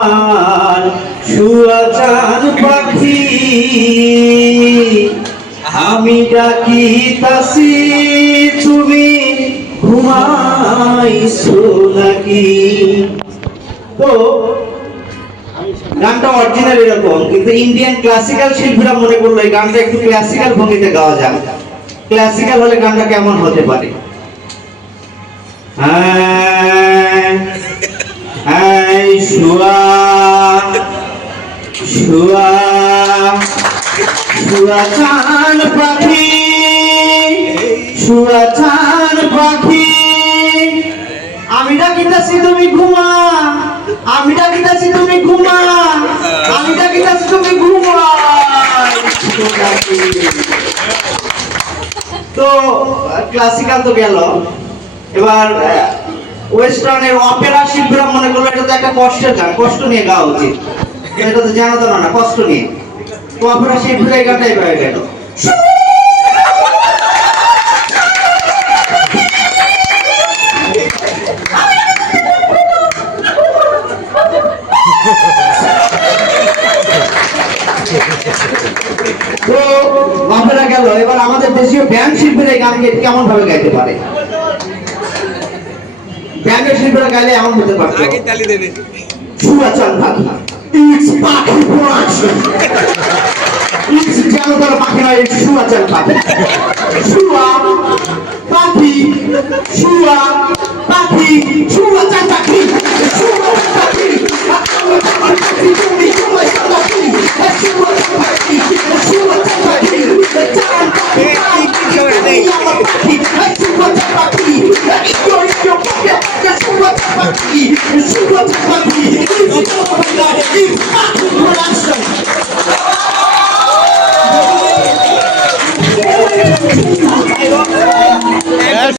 আর শুয়াচান পাখি আমি ডাকিতাছি তুমি ঘুমাইছো নাকি। তো গানটা অরিজিনাল এরকম, কিন্তু ইন্ডিয়ান ক্লাসিক্যাল শিল্পীরা মনে করলো এই গানটা একটু ক্লাসিক্যাল ভঙ্গিতে গাওয়া যায়। ক্লাসিক্যাল হলে গানটা কেমন হতে পারে? শুয়া শুয়া শুয়াচান পাখি শুয়াচান পাখি আমি ডাকিতাছি তুমি ঘুমা, আমি ডাকিতাছি তুমি ঘুমা, আমি ডাকিতাছি তুমি ঘুমা। তো ক্লাসিক্যাল তো গেল, এবার ওয়েস্টার্নের অপেরা শিল্পীরা মনে করলো এটা তো একটা কষ্টের গান, কষ্ট নিয়ে গাওয়া উচিত। এটা তো জানো তো না, কষ্ট নিয়ে। তো অপেরা শিল্পীরা এই গানটাই পাওয়া গেল। তো অপেরা গেল, এবার আমাদের দেশীয় ব্যান্ড শিল্পীরা এই গানকে কেমন ভাবে গাইতে পারে? ব্যান্ডের শিল্পীরা গাইলে এমন হতে পারত। শুয়াচান পাখি, ইটস পাখি প্রোডাকশন। ইটস যেন তার পাখি নয়, ইটস শুয়াচান পাখি। শুয়া পাখি, শুয়া পাখি, শুয়াচান পাখি, শুয়াচান পাখি, তুমি শুয়াচান পাখি, শুয়াচান পাখি, শুয়াচান পাখি, চান পাখি, আমার পাখি, শুয়াচান পাখি, শুয়াচান পাখি, ইটস পাখি প্রোডাকশন।